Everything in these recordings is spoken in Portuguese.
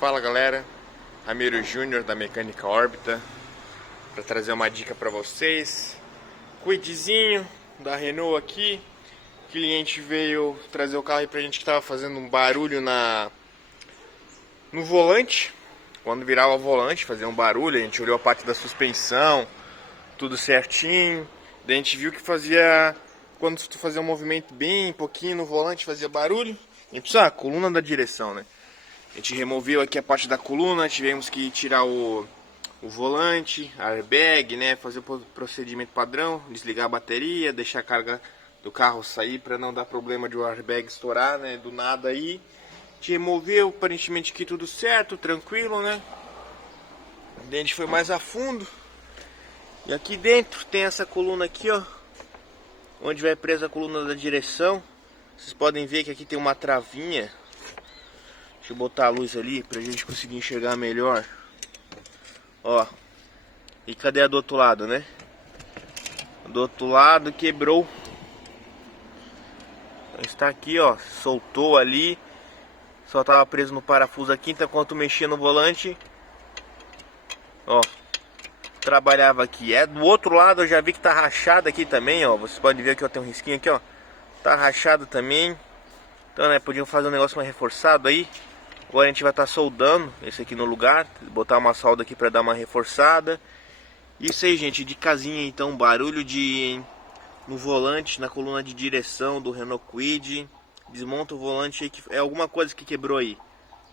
Fala galera, Ramiro Júnior da Mecânica Órbita, para trazer uma dica para vocês. Quidzinho da Renault aqui. O cliente veio trazer o carro aí pra gente que tava fazendo um barulho no volante. Quando virava o volante, fazia um barulho, a gente olhou a parte da suspensão, tudo certinho. Daí a gente viu que fazia, quando tu fazia um movimento bem pouquinho no volante, fazia barulho. A gente precisa, a coluna da direção, né? A gente removeu aqui a parte da coluna, tivemos que tirar o volante, airbag, né? Fazer o procedimento padrão, desligar a bateria, deixar a carga do carro sair para não dar problema de o airbag estourar, né? Do nada aí. A gente removeu, aparentemente aqui tudo certo, tranquilo, né? Daí a gente foi mais a fundo. E aqui dentro tem essa coluna aqui, ó, onde vai presa a coluna da direção. Vocês podem ver que aqui tem uma travinha. Deixa eu botar a luz ali pra gente conseguir enxergar melhor. Ó. E cadê a do outro lado, né? Do outro lado quebrou. Está aqui, ó. Soltou ali. Só tava preso no parafuso aqui. Então enquanto mexia no volante, ó, trabalhava aqui. É do outro lado, eu já vi que tá rachado aqui também, ó. Vocês podem ver que tem um risquinho aqui, ó. Tá rachado também. Então, né, podiam fazer um negócio mais reforçado aí. Agora a gente vai estar soldando esse aqui no lugar. Botar uma solda aqui para dar uma reforçada. Isso aí, gente, de casinha então. Barulho no volante, na coluna de direção do Renault Kwid. Desmonta o volante aí, que é alguma coisa que quebrou aí.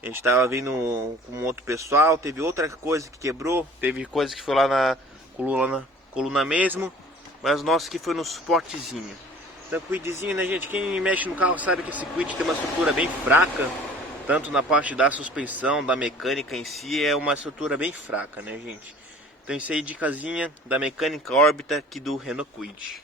A gente tava vendo com um outro pessoal. Teve outra coisa que quebrou. Teve coisa que foi lá na coluna mesmo. Mas nossa, que foi no suportezinho. Então, Kwidzinho, né, gente? Quem mexe no carro sabe que esse Kwid tem uma estrutura bem fraca. Tanto na parte da suspensão, da mecânica em si, é uma estrutura bem fraca, né, gente? Então isso aí, dicasinha da Mecânica Órbita aqui do Renault Kwid.